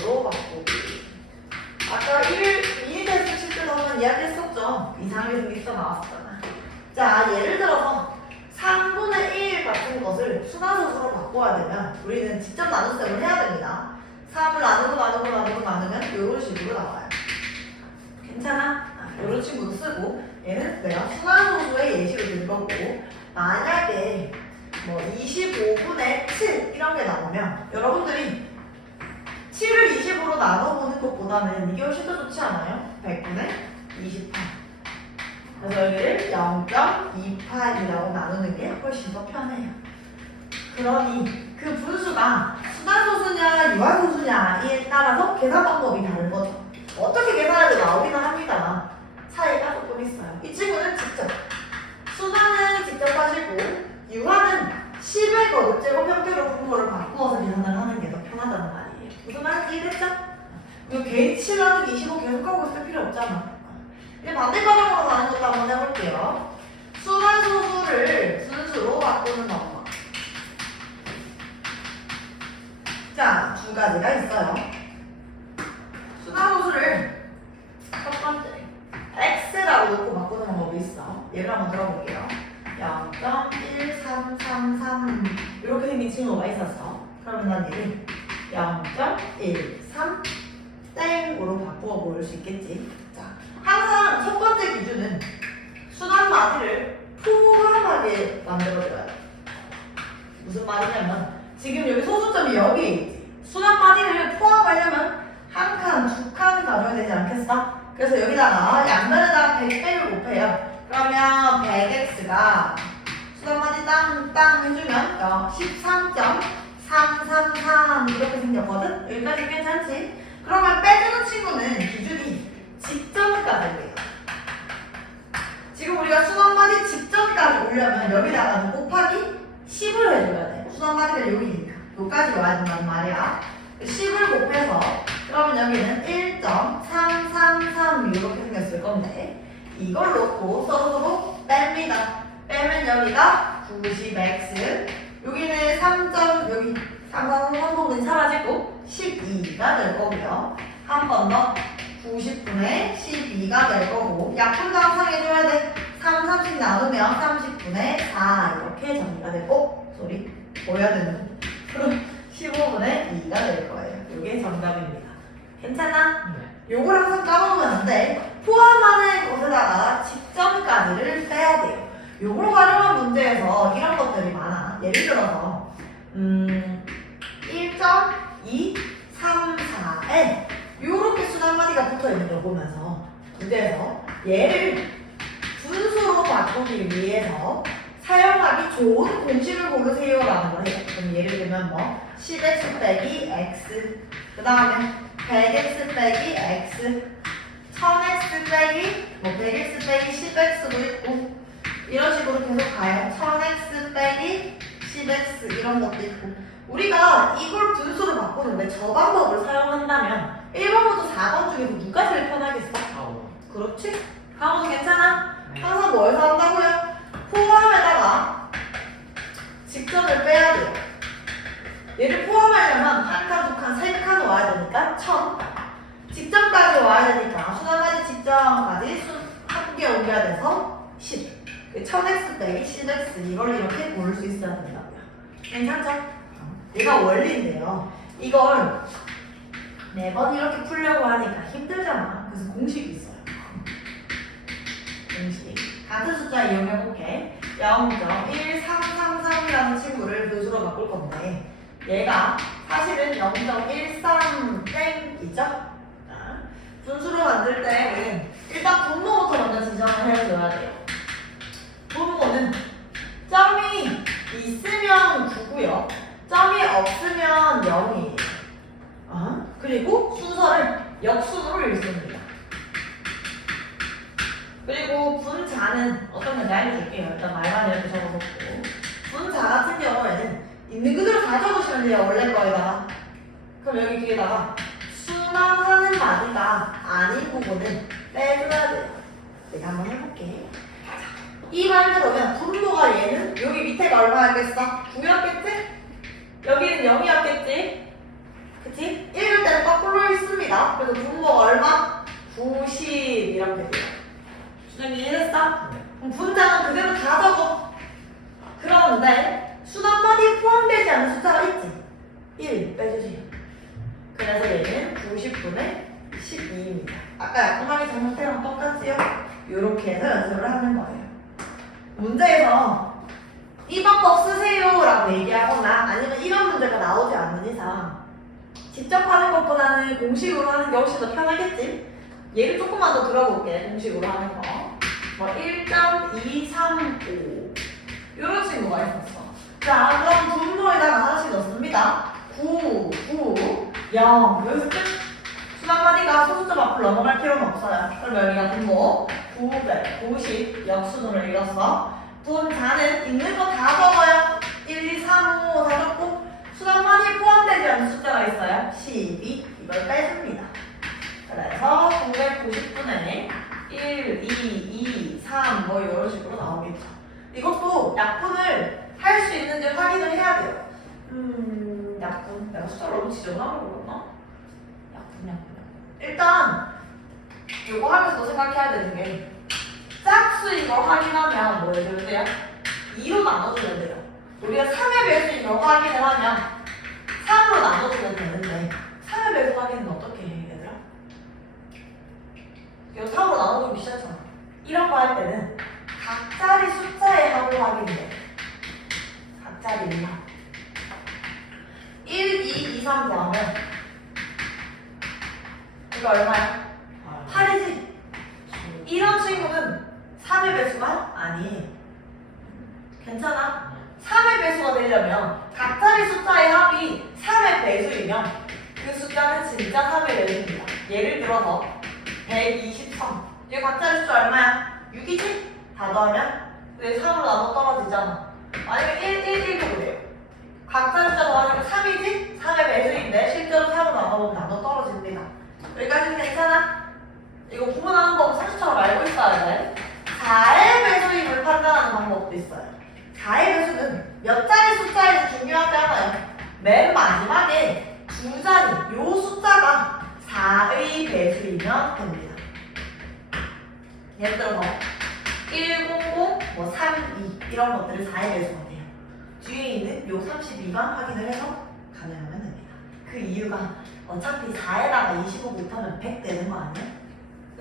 순환수로 바꾸기. 아까 2일 테스트 칠 때도 한번 이야기했었죠. 이상하게 생겼어 나왔었잖아. 자, 예를 들어서 3분의 1 같은 것을 순환수로 바꿔야 되면 우리는 직접 나눗셈을 해야 됩니다. 3을 나누면 이런 식으로 나와요. 괜찮아? 이런 식으로 쓰고 얘는 내가 순환소수의 예시로 든 거고 만약에 뭐 25분의 7 이런 게 나오면 여러분들이 7을 20으로 나눠보는 것보다는 이게 훨씬 더 좋지 않아요? 100분의 28 그래서 여기를 0.28이라고 나누는 게 훨씬 더 편해요. 그러니 그 분수가 순환소수냐 유한소수냐에 따라서 계산 방법이 다른 거죠. 어떻게 계산해도 나오기는 합니다만 차이가 조금 있어요. 이 친구는 직접 순환은 직접 하시고 유한은 10의 거듭제곱 형태로 분모를 바꾸어서 계산을 하는 게 더 편하다는 말이에요. 무슨 말인지 이해됐죠? 이거 개인 7 나누기 25 계속하고 있을 필요 없잖아. 이제 반대 과정으로 가는 것도 한번 해볼게요. 순환소수를 순수로 바꾸는 방법. 자, 두 가지가 있어요. 순환소수를 첫 번째 x라고 놓고 바꾸는 방법이 있어. 예를 한번 들어볼게요. 0.1333 이렇게 생긴 친구가 있었어. 그러면 난 얘를 0.13 땡으로 바꾸어 보일 수 있겠지. 자, 항상 첫 번째 기준은 순환 마디를 포함하게 만들어줘야 돼. 무슨 말이냐면 지금 여기 소수점이 여기 있지. 순환 마디를 포함하려면 한 칸, 두 칸 가져야 되지 않겠어? 그래서 여기다가 양면에다가 100배를 곱해요. 그러면 100x가 수단마디 땅 해주면 13.333 이렇게 생겼거든? 여기까지 괜찮지? 그러면 빼주는 친구는 기준이 직전까지예요. 지금 우리가 수단마디 직전까지 오려면 여기다가 곱하기 10을 해줘야 돼. 수단마디가 여기니까 여기까지 와야 된단 말이야. 10을 곱해서 그러면 여기는 1.333 이렇게 생겼을 건데 이걸 놓고 서로 뺍니다. 빼면 여기가 90x 여기는 3. 여기 3부분이 사라지고 12가 될 거고요. 한 번 더 90분의 12가 될 거고 약분도 항상 해줘야 돼. 3, 30 나누면 30분의 4 이렇게 정리가 되고 소리 보여야 되는 그럼 15분의 2가 될 거예요. 이게 정답입니다. 괜찮아? 네. 요걸 항상 까먹으면 안 돼. 포함하는 것에다가 직전까지를 빼야 돼요. 요걸 활용한 문제에서 이런 것들이 많아. 예를 들어서 1.234에 요렇게 순 한마디가 붙어있는 걸 보면서 문제에서 얘를 분수로 바꾸기 위해서 사용하기 좋은 공식을 고르세요 라는 걸 해요. 그럼 예를 들면 뭐 10x 빼기 x 그 다음에 100x 빼기 x 1000x 빼기 뭐 100x 빼기 10x도 있고 이런 식으로 계속 가요. 1000x 빼기 10x 이런 것도 있고 우리가 이걸 분수로 바꾸는데 저 방법을 사용한다면 1번부터 4번 중에서 누가 제일 편하겠어? 그렇지? 강호도 괜찮아? 항상 뭘 한다고요? 포함에다가 직전을 빼야 돼요. 얘를 포함하려면 한 칸, 두 칸, 세 칸 와야 되니까 1000 직전까지 와야 되니까 순환까지 직전까지 함께 옮겨야 돼서 10 1000x 빼기 10x 이걸 이렇게 고를 수 있어야 된다고요. 괜찮죠? 얘가 원리인데요. 이걸 매번 이렇게 풀려고 하니까 힘들잖아. 그래서 공식이 있어요. 공식 같은 숫자 이용해볼게. 0.1333이라는 친구를 분수로 바꿀 건데 얘가 사실은 0.13땡이죠? 분수로 만들 때는 일단 분모부터 먼저 지정을 해줘야 돼요. 분모는 점이 있으면 9고요. 점이 없으면 0이에요. 그리고 순서를 역순으로 읽습니다. 그리고 분자는 어떤 건지 알려줄게요. 일단 말만 이렇게 적어놓고 분자 같은 경우에는 있는 그대로 다 적으시면 돼요. 원래 거에다가. 그럼 여기 뒤에다가 순환하는 마디가 아닌 부분은 빼줘야 돼요. 내가 한번 해볼게. 이 말대로면 분모가 얘는 여기 밑에가 얼마였겠어? 9였겠지? 여기는 0이었겠지? 그치? 읽을 때는 거꾸로 분자는 그대로 다 적어. 그러는데 수단말이 포함되지 않은 숫자가 있지. 1 빼주지. 그래서 얘는 90분의 12입니다. 아까 약분하기 전 상태랑 똑같지요? 이렇게 해서 연습을 하는 거예요. 문제에서 이 방법 쓰세요 라고 얘기하거나 아니면 이런 문제가 나오지 않는 이상 직접 하는 것보다는 공식으로 하는 게 훨씬 더 편하겠지? 예를 조금만 더 들어볼게. 공식으로 하는 거. 뭐 1.235 이런 친구가 있었어. 자, 그럼 분모에다가 하나씩 넣습니다. 9, 9, 0. 여기서 끝. 수단마디가 소수점 앞으로 넘어갈 필요는 없어요. 그럼 여기가 분모 990 역순으로 읽었어. 분자는 있는 거 다 적어요. 1, 2, 3, 5 다 적고 수단마디 포함되지 않은 숫자가 있어요. 12. 이걸 빼줍니다. 그래서 990분의 1, 2, 2, 3 뭐 이런 식으로 나오겠죠. 이것도 약분을 할 수 있는지 확인을 해야 돼요. 약분. 내가 숫자를 너무 지저분하게 그렸나? 약분. 일단 이거 하면서 생각해야 되는 게 짝수인 거 확인하면 뭐 해줘야 돼요? 2로 나눠주면 돼요. 우리가 3의 배수인 거 확인을 하면 3으로 나눠주면 되는데 3의 배수 확인은 어떻게 해, 얘들아? 이거 3으로 나눠주기 싫잖아. 이런 거 할 때는 각자리 숫자의 합을 확인해. 각자리 합. 1, 2, 2, 3 더하면 이거 얼마야? 8이지? 이런 친구는 3의 배수가 아니에요. 괜찮아? 3의 배수가 되려면 각자리 숫자의 합이 3의 배수이면 그 숫자는 진짜 3의 배수입니다. 예를 들어서 123. 이거 각자리 숫자 얼마야? 6이지? 다 더하면 왜 3으로 나눠 떨어지잖아. 아니면 1, 1, 1도 그래요. 각자리 숫자 더하니까 3이지? 3의 배수인데 실제로 3으로 나눠보면 나눠 떨어집니다. 여기까지는 괜찮아? 이거 구분하는 법 30초로 알고 있어야 돼. 4의 배수임을 판단하는 방법도 있어요. 4의 배수는 몇 자리 숫자에서 중요하지 않아요. 맨 마지막에 두 자리, 요 숫자가 4의 배수이면 됩니다. 예를 들어서 100, 뭐 32 이런 것들을 4의 배수가 돼요. 뒤에 있는 요 32만 확인을 해서 가능하면 됩니다. 그 이유가 어차피 4에다가 25 못하면 100 되는 거 아니야?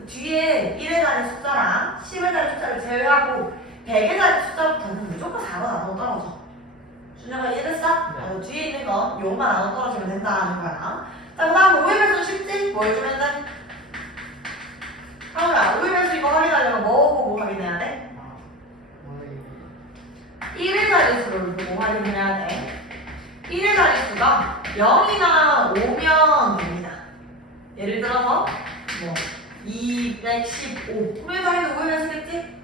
뒤에 1의 자리 숫자랑 10의 자리 숫자를 제외하고 100의 자리 숫자부터는 무조건 4로 나눠 떨어져. 준영아 이해됐어? 네. 뒤에 있는 건 요만 나눠 떨어지면 된다는 거야. 자, 그 다음 5의 배수 쉽지? 뭐 해주면 돼? 하우야 5의 배수 이거 확인하려면 뭐 보고 확인해야 돼? 1의 자리수를 보고 확인해야 돼. 1의 자리수가 0이나 5면 됩니다. 예를 들어서 뭐 215 5의 자리는 5의 배수겠지?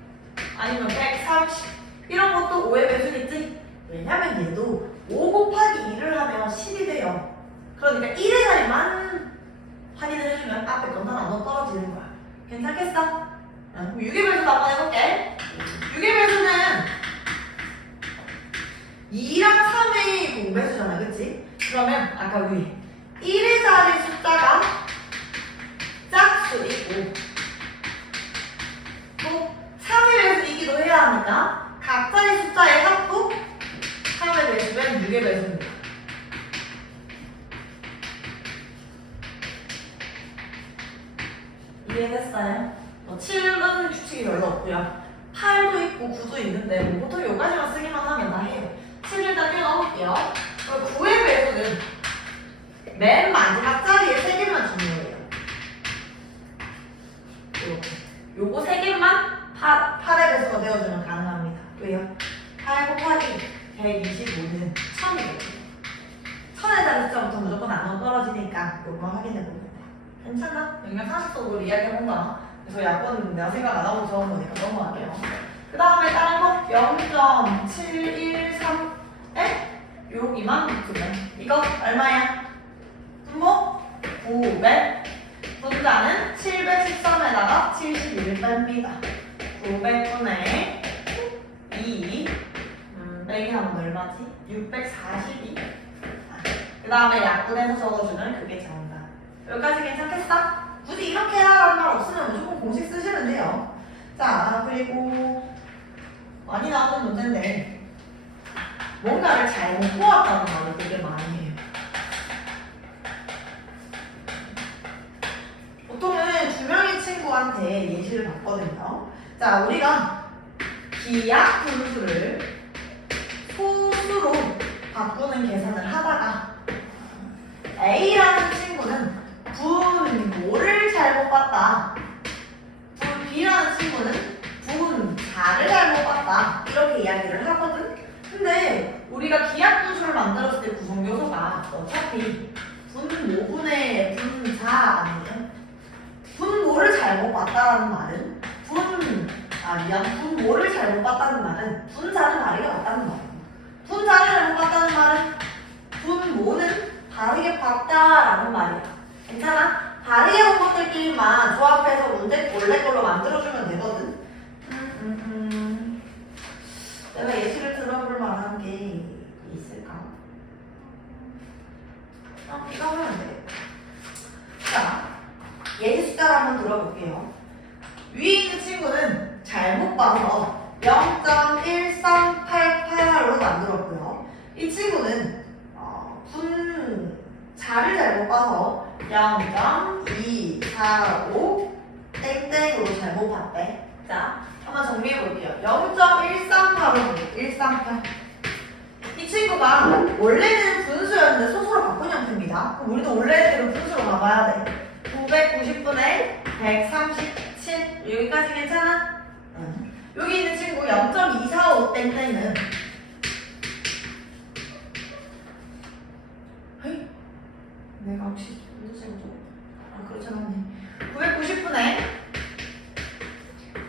아니면 130 이런 것도 5의 배수겠지? 왜냐면 얘도 5 곱하기 2를 하면 10이 돼요. 그러니까 1의 자리만 확인을 해주면 앞에 건 다 나눠 떨어지는 거야. 괜찮겠어? 그럼 6의 배수도 한번 해볼게. 6의 배수는 2랑 3의 공배수잖아, 그치? 그러면 아까 위에 1의 자리 숫자가 짝수이고 또 3의 배수이기도 해야 하니까 각자의 숫자의 합도 3의 배수면 6의 배수입니다. 이해됐어요? 7은 규칙이 별로 없고요. 8도 있고 9도 있는데 뭐 보통 여기까지만 쓰기만 하면 다 해요. 7을 다 떼어넣을게요. 9의 배수는 맨 마지막 자리에 3개만 중요해요. 요거 3개만 8의 배수가 되어주면 가능합니다. 왜요? 8 곱하기 125는 1000이거든요. 1000의 자리 숫자부터 무조건 나눠 떨어지니까 요거 확인해보면 돼요. 괜찮아? 그냥 상식적으로 이야기해본다. 그래서 약분 내가 생각 안 하고 적은 거니까 넘어갈게요. 그 다음에 다른 거 0.713에 여기만 붙으면 이거 얼마야? 분모 900 분자는 713에다가 71 뺍니다. 900분의 2 빼기 하면 얼마지? 642. 그 다음에 약분해서 적어주면 그게 정답. 여기까지 괜찮겠어? 굳이 이렇게 하라는 말 없으면 무조건 공식 쓰시면 돼요. 자, 그리고 많이 나오는 문제인데 뭔가를 잘못 보았다는 말을 되게 많이 해요. 보통은 두 명의 친구한테 예시를 봤거든요. 자, 우리가 기약 분수를 소수로 바꾸는 계산을 하다가 A라는 친구는 분모를 잘못 봤다. B라는 친구는 분자를 잘못 봤다. 이렇게 이야기를 하거든. 근데 우리가 기약 분수를 만들었을 때 구성 요소가 어차피 분모분의 분자 아니에요? 분모를 잘못 봤다라는 말은 분모를 잘못 봤다는 말은 분자는 다르게 봤다는 말이에요. 분자를 잘못 봤다는 말은 분모는 다르게 봤다라는 말이야. 괜찮아? 다르게 본 것들끼리만 조합해서 문제 원래 걸로 만들어주면 되거든. 내가 예시를 들어볼 만한 게 있을까? 이거 하면 돼. 자, 예시 숫자를 한번 들어볼게요. 위에 있는 친구는 잘못 봐서 0.1388로 만들었고요. 이 친구는 분자를 잘못 봐서 0.245 땡땡으로 잘못 봤대. 자, 한번 정리해 볼게요. 0.138로 138. 이 친구가 원래는 분수였는데 소수로 바꾼 형태입니다. 그럼 우리도 원래대로 분수로 가봐야 돼. 990분의 137. 여기까지 괜찮아? 응. 여기 있는 친구 0.245 땡땡은 내가 혹시 문제점 좀 그렇지 않네. 990분의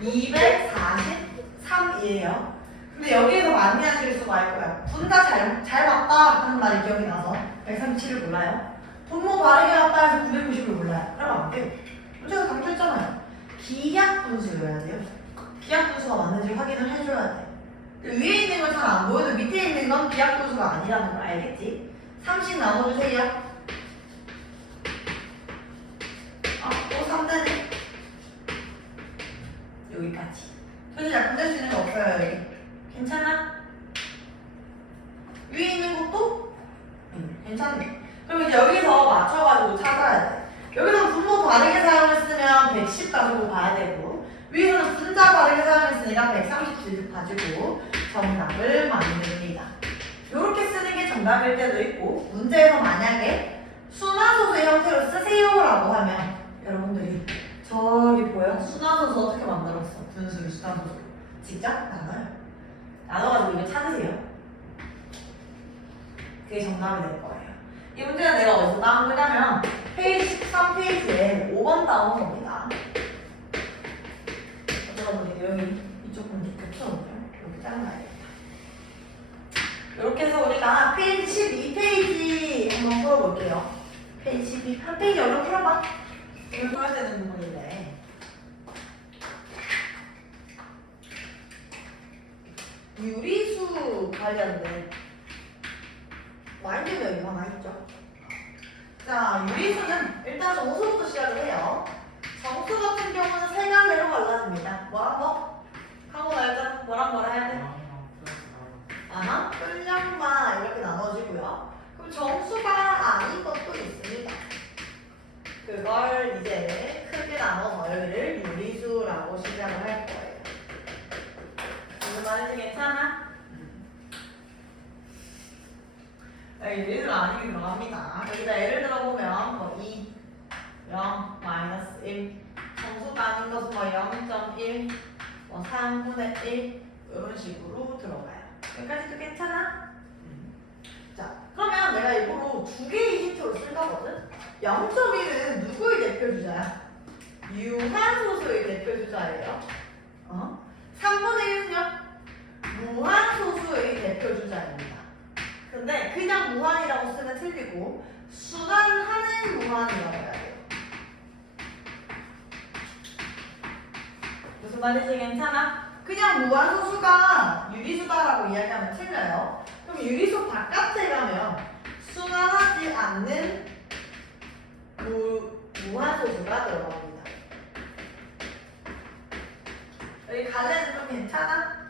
243이에요. 근데 여기에서 많이 하실 수가 있고요. 분자 잘 맞다 하는 말이 기억이 나서 137을 몰라요. 분모 바르게 맞다 해서 990을 몰라요. 그러면 안 돼요. 문제가 강조했잖아요. 기약 분수여야 돼요. 기약 분수가 맞는지 확인을 해줘야 돼. 위에 있는 건 잘 안 보여도 밑에 있는 건 기약 분수가 아니라는 걸 알겠지? 30 나눠주세요. 또 3대네. 여기까지. 솔직히 약분될 수 있는 거 없어요, 여기. 괜찮아? 위에 있는 것도? 괜찮네. 그럼 이제 여기서 맞춰가지고 찾아야 돼. 여기서 분모 바르게 사용했으면 110 가지고 봐야 되고, 위에서는 분자 바르게 사용했으니까 137 가지고 정답을 만듭니다. 이렇게 쓰는 게 정답일 때도 있고, 문제에서 만약에 순환소수의 형태로 쓰세요라고 하면 여러분들이 저기 보여? 순환소수 어떻게 만들었어? 분수를 순환소수로 직접 나눠요. 나눠가지고 이거 찾으세요. 그게 정답이 될 거예요. 이 문제는 내가 어디서 따온 거냐면 페이지 13페이지에 5번 따온 겁니다. 여러분들 여기 이쪽 분들 겹쳐놓고요. 여기 잘라야겠다. 이렇게 해서 우리가 페이지 12페이지 한번 풀어볼게요. 페이지 12, 한 페이지 얼른 풀어봐. 이걸 풀어야 되는 부분인데 유리수 관련된 마인드가 여기 하나 있죠. 자, 유리수는 일단 정수부터 시작을 해요. 정수 같은 경우는 세 갈래로 갈라집니다. 뭐라고? 하고 날짜 뭐랑 뭐라 해야 돼? 끌량마 이렇게 나눠지고요. 그럼 정수가 아닌 것도 있습니다. 그걸 이제 크게 나눠서 여기를 유리수라고 시작을 할 거예요. 무슨 말인지 괜찮아? 유리수가 아니긴 들어갑니다. 여기다 예를 들어보면 뭐 2, 0, 마이너스 1 정수가 아닌 것은 뭐 0.1, 뭐 3분의 1 이런 식으로 들어가요. 여기까지도 괜찮아? 자, 그러면 내가 일부러 두 개의 히트로 쓸 거거든? 0.1은 누구의 대표주자야? 유한소수의 대표주자예요. 3분의 1은요? 무한소수의 대표주자입니다. 근데 그냥 무한이라고 쓰면 틀리고 순환하는 무한이라고 해야 돼요. 무슨 말인지 괜찮아? 그냥 무한소수가 유리수다라고 이야기하면 틀려요. 그럼 유리수 바깥에 가면 순환하지 않는 무한소수가 들어갑니다. 여기 갈래는 좀 괜찮아?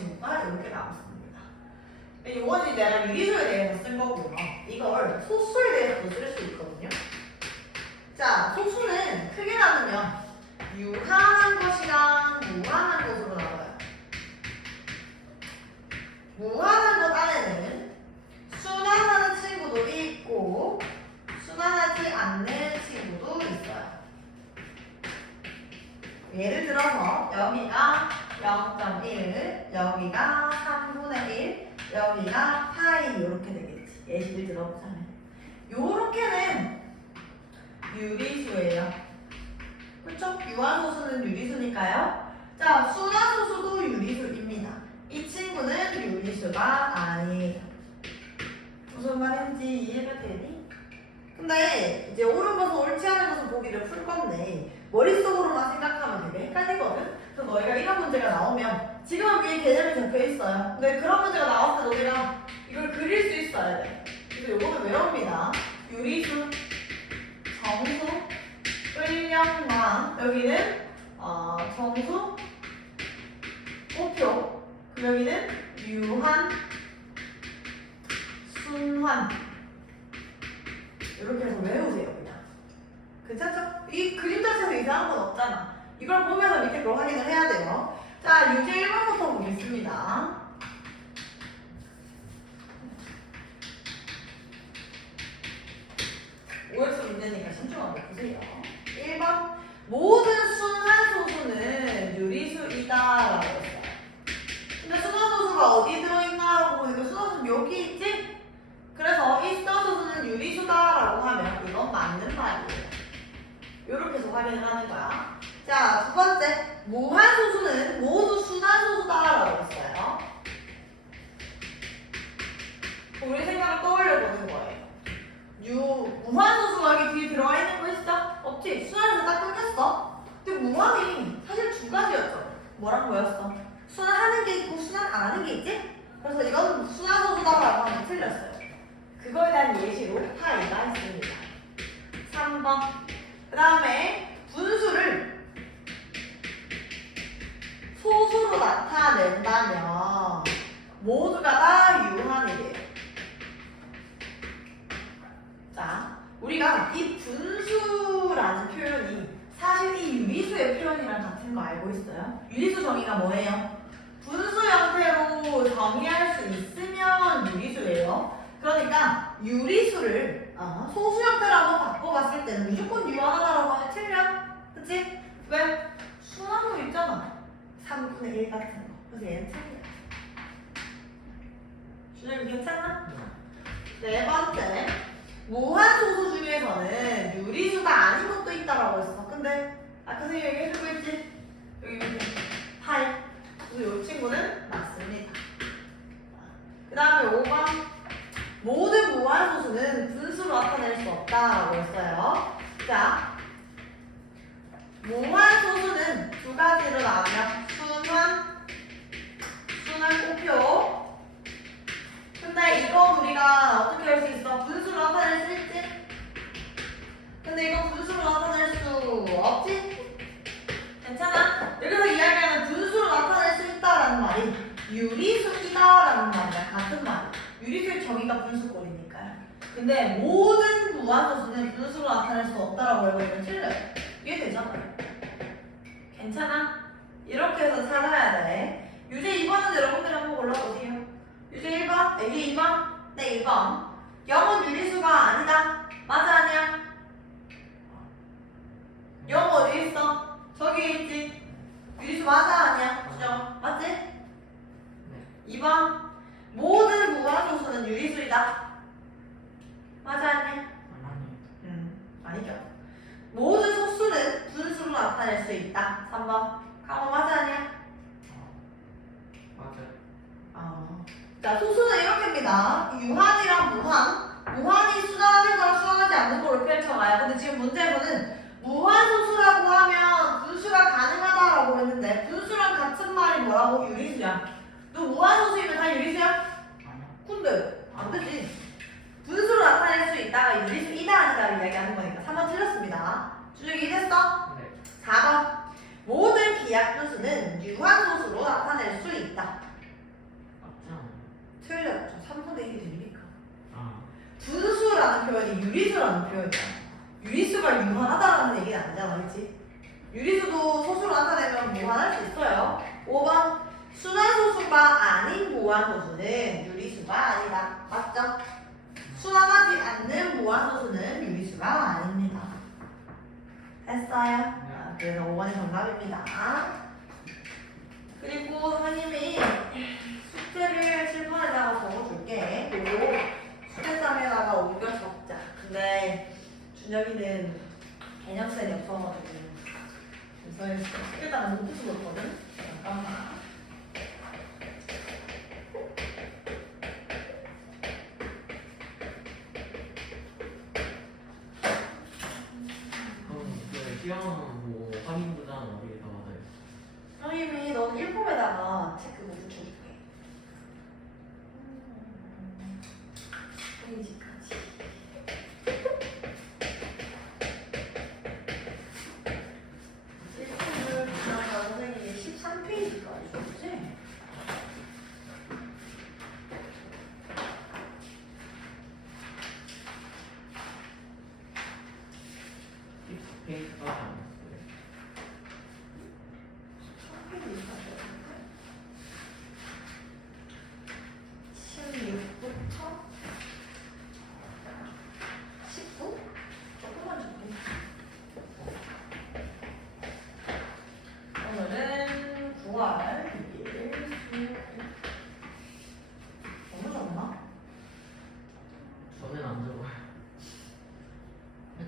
친구가 이렇게 나왔습니다. 이거는 내가 유리수에 대해서 쓴 거고요. 이걸 소수에 대해서도 쓸 수 있거든요. 자, 소수는 크게 나누면 유한한 것이랑 무한한 것으로 나와요. 무한한 것 안에는 순환하는 친구도 있고 순환하지 않는 친구도 있어요. 예를 들어서 여기가 0.1, 여기가 3분의 1, 여기가 파이 이렇게 되겠지. 예시를 들어보자면 요렇게는 유리수예요. 그렇죠? 유한소수는 유리수니까요. 자, 순환소수도 유리수입니다. 이 친구는 유리수가 아니에요. 무슨 말인지 이해가 되니? 근데 이제 옳은 것은 옳지 않은 것은 보기를 풀 건데 머릿속으로만 생각하면 되게 헷갈리거든? 그래서 너희가 이런 문제가 나오면 지금은 위에 개념이 적혀 있어요. 근데 그런 문제가 나왔을 때 너희가 이걸 그릴 수 있어야 돼. 그래서 요거는 외웁니다. 유리수, 정수, 끌령망. 여기는 정수, 꼬표. 그럼 여기는 유한, 순환. 이렇게 해서 외우세요, 그냥. 괜찮죠? 이 그림 자체에서 이상한 건 없잖아. 이걸 보면서 밑에 걸 확인을 해야 돼요. 자, 유제 1번부터 보겠습니다. OX 문제니까 신중하게 보세요. 1번. 모든 순환소수는 유리수이다 라고 했어요. 근데 순환소수가 어디 들어있나라고 보니까 순환소수 여기 있지? 그래서 이 순환소수는 유리수다라고 하면 이건 맞는 말이에요. 이렇게 해서 확인을 하는 거야. 자, 두 번째. 무한소수는 모두 순환소수다라고 했어요. 우리 생각을 떠올려보는 거예요. 무한소수가 여기 뒤에 들어가 있는 거 있어? 없지? 순환에서 딱 끊겼어. 근데 무한이 사실 두 가지였죠. 뭐랑 뭐였어? 순환하는 게 있고 순환 안 하는 게 있지? 그래서 이건 순환소수다라고 하면 틀렸어요. 그거에 대한 예시로 파이가 있습니다. 3번. 그 다음에 분수를 소수로 나타낸다면 모두가 다 유한이 돼요. 자, 우리가 이 분수라는 표현이 사실 이 유리수의 표현이랑 같은 거 알고 있어요? 유리수 정의가 뭐예요? 분수 형태로 정의할 수 있으면 유리수예요. 그러니까 유리수를 소수 형태로 한번 바꿔봤을 때는 무조건 유한하다라고 하면 틀려. 그치? 왜? 순환도 있잖아. 3분의 1 같은 거. 그래서 얘는 틀려. 준영이 괜찮아? 네 번째. 무한소수 중에서는 유리수가 아닌 것도 있다라고 했어. 근데 아까 선생님이 얘기해주고 있지? 여기 밑에 8. 그래서 이 친구는 맞습니다. 그 다음에 5번. 모든 무한소수는 분수로 나타낼 수 없다라고 했어요. 자, 무한소수는 두 가지로 나누면 순환 꼬표. 근데 이건 우리가 어떻게 할 수 있어? 분수로 나타낼 수 있지? 근데 이건 분수로 나타낼 수 없지? 괜찮아? 여기서 이야기하는 분수로 나타낼 수 있다라는 말이 유리수이다라는 말이랑 같은 말이야. 유리수의 정의가 분수꼴이니까요. 근데 모든 무한소수는 분수로 나타낼 수 없다라고 해버리면 틀려요. 이해되죠? 괜찮아? 이렇게 해서 찾아야 돼. 유제 2번은 여러분들 한번 골라보세요. 유제 1번, 여기 2번, 네 2번. 0은 유리수가 아니다. 맞아 아니야? 0 어디 있어? 저기 있지? 유리수 맞아 아니야? 수정 맞지? 네. 2번. 모든 무한소수는 유리수이다. 맞아 아니야? 아니죠. 모든 소수는 분수로 나타낼 수 있다. 3번. 강호 맞아 아니야? 맞아요. 자, 소수는 이렇게입니다. 유한이랑 무한. 무한이 순환하는 거랑 순환하지 않는 걸로 펼쳐가요. 근데 지금 문제에서는 무한소수라고 하면 분수가 가능하다라고 했는데 분수랑 같은 말이 뭐라고? 유리수야. 너 무한소수이면 다 유리수야? 아니요. 근데 안 되지. 분수로 나타낼 수 있다가 유리수이다 아니다를 이야기하는 거니까 3번 틀렸습니다. 준혁이 이해됐어? 네. 4번. 모든 기하분수는 유한소수로 나타낼 수 있다. 유리수라는 표현이야. 유리수가 유한하다라는 얘기는 아니잖아, 그렇지? 유리수도 소수로 나타내면 무한할 수 있어요. 5번 순환소수가 아닌 무한소수는 유리수가 아니다. 맞죠? 순환하지 않는 무한소수는 유리수가 아닙니다. 됐어요? 그래서 5번이 정답입니다. 그리고 선생님이 숙제를 칠판에다가 적어줄게. 그리고 숙제장에다가 옮겨 적자. 근데 준혁이는 개념센이 없어가지고 그래서 숙제장을 못 붙이고 있거든? 잠깐만. 그럼 그 시험 뭐 확인부장 어디에다 받아요? 선생님이 너는 1폼에다가 체크 못 붙여줄게. 페이지까지. 1폼을 지나가 선생님이 13페이지까지 줬지? 페이지까지 안 했어요. 13페이지까지 줬는데? 16부터 19? 조금만 줄게. 오늘은 9월 2일 수요일. 너무 적나? 저는 안 적어요.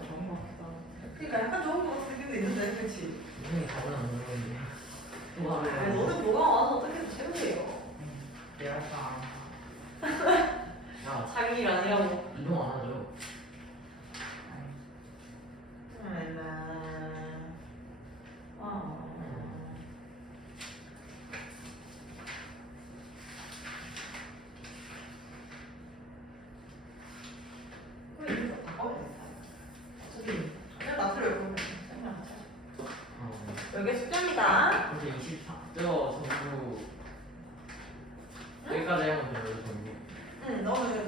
좋은 거 같기도 하고. 그러니까 약간 좋은 거 같긴 있는데, 그치? 선생님 답은 안 적었는데. 또 아니, 하면 너는 뭐가 와서 어떻게 채우세요? 내가 야 자기 일 아니라고. 이동 안 하죠? 여기 숙제입니다. 근데 24저 전부 여기까지 하면 돼요 전부. 응, 너는